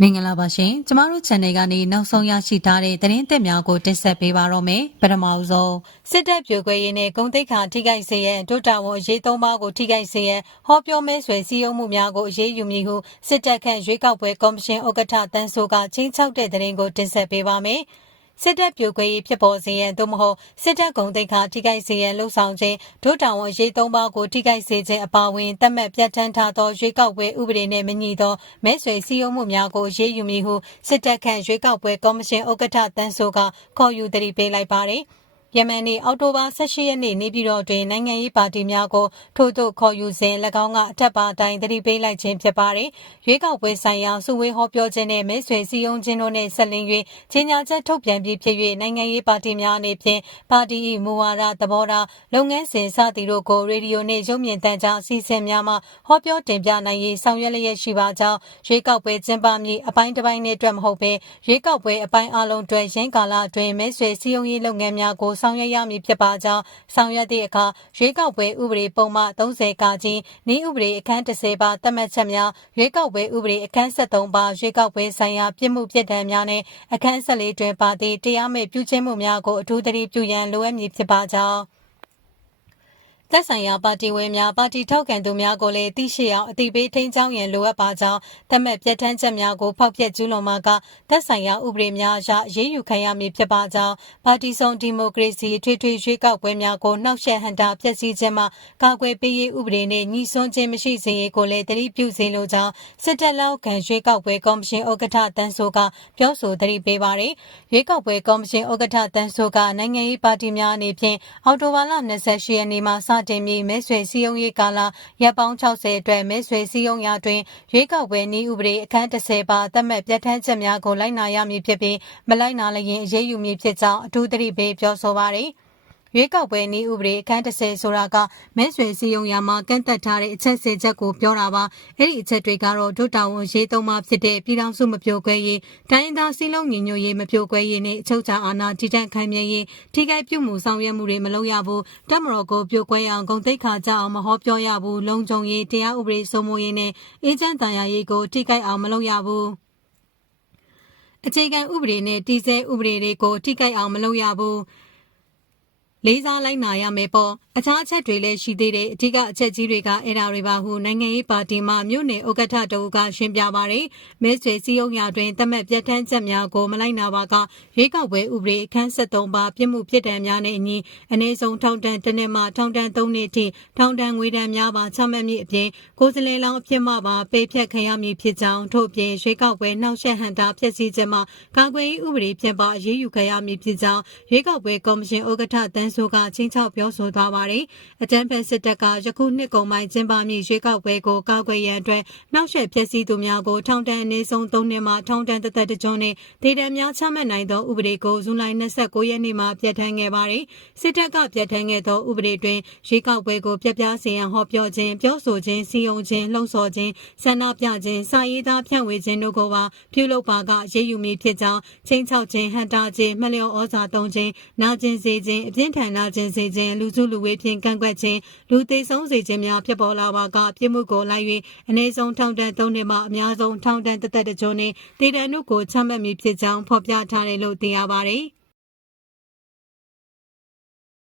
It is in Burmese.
မင်္ဂလာပါရှင်ကျမတို့ channel ကနေနောက်ဆုံးရရှိထားတဲ့သတင်းသစ်များကိုတင်ဆက်ပေးပါတော့မယ်ပထမဆုံးစစ်တပ်ပြိုကွဲရေးနဲ့ဂုံတိတ်ခါထိခိုက်စေရန်ဒုတာဝန်အရေးသုံးပါးကိုထိခိုက်စေရန်ဟောပြောမဲဆွယ်စည်းရုံးမှုများကိုအရေးယူမည်ဟုစစ်တပ်ခန့်ရွေးကောက်ပွဲကော်မရှင်ဥက္ကဋ္ဌတန်းစိုးကချင်းချောက်တဲ့သတင်းကိုတင်ဆက်ပေးပါမယ်စစ်တပ်ပြိုကွဲရေးဖြစ်ပေါ်စေရန်သို့မဟုတ်စစ်တပ်ဂုံတိတ်ခါထိခိုက်စေရန်လှုံ့ဆော်ခြင်းဒုတာဝန်အရေးသုံးပါးကိုထိခိုက်စေခြင်းအပါအဝင်တတ်မှတ်ပြဋ္ဌာန်းထားသောရွေးကောက်ပွဲဥပဒေနှင့်မညီသောမဲဆွယ်စည်းရုံးမှုများကိုအရေးယူမည်ဟုစစ်တပ်ခန့်ရွေးကောက်ပွဲကော်မရှင်ဥက္ကဋ္ဌတန်းစိုးကခေါ်ယူသတိပေးလိုက်ပါတယ်ယမန်နေ့အောက်တိုဘာ18ရက်နေ့နေပြည်တော်တွင်နိုင်ငံရေးပါတီများကိုထို့သို့ခေါ်ယူစဉ်၎င်းကအထက်ပါအတိုင်းသတိပေးလိုက်ခြင်းဖြစ်ပါတယ်။ရွေးကောက်ပွဲဆိုင်ရာစုဝေးဟောပြောခြင်းနဲ့မဲဆွယ်စည်းရုံးခြင်းတို့နှင့်ဆက်လင်း၍ကြီးညာချက်ထုတ်ပြန်ပြီးဖြစ်၍နိုင်ငံရေးပါတီများအနေဖြင့်ပါတီ၏မူဝါဒသဘောထားလုပ်ငန်းစဉ်စသည်တို့ကိုရေဒီယိုနှင့်ရုပ်မြင်သံကြားအစီအစဉ်များမှဟောပြောတင်ပြနိုင်ရေးဆောင်ရွက်လျက်ရှိပါကြောင်းရွေးကောက်ပွဲကျင်းပမည့်အပိုင်းတစ်ပိုင်းနှင့်အတွက်မဟုတ်ဘဲရွေးကောက်ပွဲအပိုင်းအလုံးအတွက်ရင်းကာလအတွင်းမဲဆွယ်စည်းရုံးရေးလုပ်ငန်းများကိုဆောင်ရွက်ရမည်ဖြစ်ပါကြောင်းဆောင်ရွက်သည့်အခါရွေးကောက်ပွဲဥပဒေပုံမှန်30ကကြီးနည်းဥပဒေအခန်း30ပါသတ်မှတ်ချက်များရွေးကောက်ပွဲဥပဒေအခန်း73ပါရွေးကောက်ပွဲဆိုင်ရာပြစ်မှုပြစ်ဒဏ်များနဲ့အခန်း14တွင်ပါသည့်တရားမဲ့ပြုကျင့်မှုများကိုအထူးသတိပြုရန်လိုအပ်မည်ဖြစ်ပါကြောင်းသက်ဆိုင်ရာပါတီဝင်များပါတီထောက်ခံသူများကိုလည်းသိရှိအောင်အသိပေးထိန်းချောင်းရန်လိုအပ်ပါကြောင်းသတ်မှတ်ပြဋ္ဌာန်းချက်များကိုဖောက်ဖျက်ကျူးလွန်မှာကသက်ဆိုင်ရာဥပဒေများအရအရေးယူခံရမည်ဖြစ်ပါကြောင်းပါတီဆောင်ဒီမိုကရေစီထွေထွေရွေးကောက်ပွဲများကိုနှောက်ယှက်ဟန့်တားဖျက်ဆီးခြင်းမှကာကွယ်ပေးရေးဥပဒေနှင့်ညီစွန်းခြင်းမရှိစေရေးကိုလည်းသတိပြုစေလိုကြောင်းစစ်တပ်လက်အောက်ခံရွေးကောက်ပွဲကော်မရှင်ဥက္ကဋ္ဌတန်းစိုးကပြောဆိုသတိပေးပါရယ်ရွေးကောက်ပွဲကော်မရှင်ဥက္ကဋ္ဌတန်းစိုးကနိုင်ငံရေးပါတီများအနေဖြင့်အောက်တိုဘာလ28ရက်နေ့မှစတင်ပြီးမဲဆွယ်စည်းရုံးရေးကာလရပ်ပေါင်း60အတွက်မဲဆွယ်စည်းရုံးရာတွင်ရွေးကောက်ပွဲနည်းဥပဒေအခန်း30ပါသတ်မှတ်ပြဋ္ဌာန်းချက်များကိုလိုက်နာရမည်ဖြစ်ပြီးမလိုက်နာလျင်အရေးယူမည်ဖြစ်ကြောင်းအထူးသတိပေးပြောဆိုပါရယ်ရွေးကောက်ပွဲနည်းဥပဒေအခန်း30ဆိုတာကမဲဆွယ်စည်းရုံးရာမှာကန့်သက်ထားတဲ့အချက်10ချက်ကိုပြောတာပါအဲ့ဒီအချက်တွေကတော့ဒုတာဝန်ရေးသုံးပါဖြစ်တဲ့ပြည်ထောင်စုမပြိုကွဲရေးတိုင်းသားစည်းလုံးညီညွတ်ရေးမပြိုကွဲရေးနဲ့အချုပ်အခြာအာဏာတည်တံ့ခိုင်မြဲရေးထိခိုက်ပြုမှုဆောင်ရွက်မှုတွေမလုပ်ရဘူးတပ်မတော်ကိုပြိုကွဲအောင်ဂုဏ်သိက္ခာကြအောင်မဟောပြောရဘူးလုံခြုံရေးတရားဥပဒေစိုးမိုးရေးနဲ့အေဂျင့်တန်ရာရေးကိုထိခိုက်အောင်မလုပ်ရဘူးအခြေခံဥပဒေနဲ့တည်ဆဲဥပဒေတွေကိုထိခိုက်အောင်မလုပ်ရဘူးလေးစားလိုက်နာရမယ်ပေါ့အခြားအချက်တွေလည်းရှိသေးတယ်အဓိကအချက်ကြီးတွေကအဲ့ဒါတွေပါဟုနိုင်ငံရေးပါတီမှမြို့နယ်ဥက္ကဋ္ဌတို့ကရှင်းပြပါရယ်မဲဆွယ်စည်းရုံးရာတွင်တတ်မှတ်ပြဋ္ဌာန်းချက်များကိုမလိုက်နာပါကရွေးကောက်ပွဲဥပဒေအခန်း73ပါပြစ်မှုပြစ်ဒဏ်များနဲ့အညီအနည်းဆုံးထောင်ဒဏ်1နှစ်မှထောင်ဒဏ်3နှစ်ထိထောင်ဒဏ်ငွေဒဏ်များပါချမှတ်မည့်အပြင်ကိုယ်စားလှယ်လောင်းအဖြစ်မှပါပေးဖြတ်ခံရမည်ဖြစ်ကြောင်းထို့ပြင်ရွေးကောက်ပွဲနှောက်ယှက်ဟန်တာဖျက်ဆီးခြင်းမှကာကွယ်ရေးဥပဒေဖြင့်ပါအရေးယူခံရမည်ဖြစ်ကြောင်းရွေးကောက်ပွဲကော်မရှင်ဥက္ကဋ္ဌတန်းစိုးကချင်းချောက်ပြောဆိုသွားပါတယ်အကြမ်းဖက်စစ်တပ်ကယခုနှစ်ကုန်ပိုင်းကျင်းပမည့်ရွေးကောက်ပွဲကိုကာကွယ်ရန်အတွက်နှောက်ယှက်ဖျက်ဆီးသူများကိုထောင်ဒဏ်အနည်းဆုံး3နှစ်မှထောင်ဒဏ်တစ်သက်တစ်ကျွန်းနဲ့ဒေသများချမှတ်နိုင်သောဥပဒေကိုဇွန်လ29ရက်နေ့မှာပြဋ္ဌာန်းခဲ့ပါတယ်စစ်တပ်ကပြဋ္ဌာန်းခဲ့သောဥပဒေတွင်ရွေးကောက်ပွဲကိုပြပြစေရန်ဟောပြောခြင်းပြောဆိုခြင်းစီယုံခြင်းလှုံ့ဆော်ခြင်းဆန္ဒပြခြင်းစာရေးသားဖြန့်ဝေခြင်းတို့ကိုပါပြုလုပ်ပါကရေးယူမည်ဖြစ်ကြောင်းချင်းချောက်ခြင်းဟန်တာခြင်းမလျော်ဩဇာသုံးခြင်းနာကျင်စေခြင်းအပြင်းထန်နာကျင်စေခြင်းလူစုလူဝေးဖြင့်ကန့်ကွက်ခြင်းလူသေးဆုံးစေခြင်းများဖြစ်ပေါ်လာပါကပြစ်မှုကိုလိုက်၍အနည်းဆုံးထောင်ဒဏ်3နှစ်မှအများဆုံးထောင်ဒဏ်တစ်သက်တစ်ကျွန်းနှင့်ဒေသနုကိုချမှတ်မည်ဖြစ်ကြောင်းဖော်ပြထားတယ်လို့သိရပါတယ်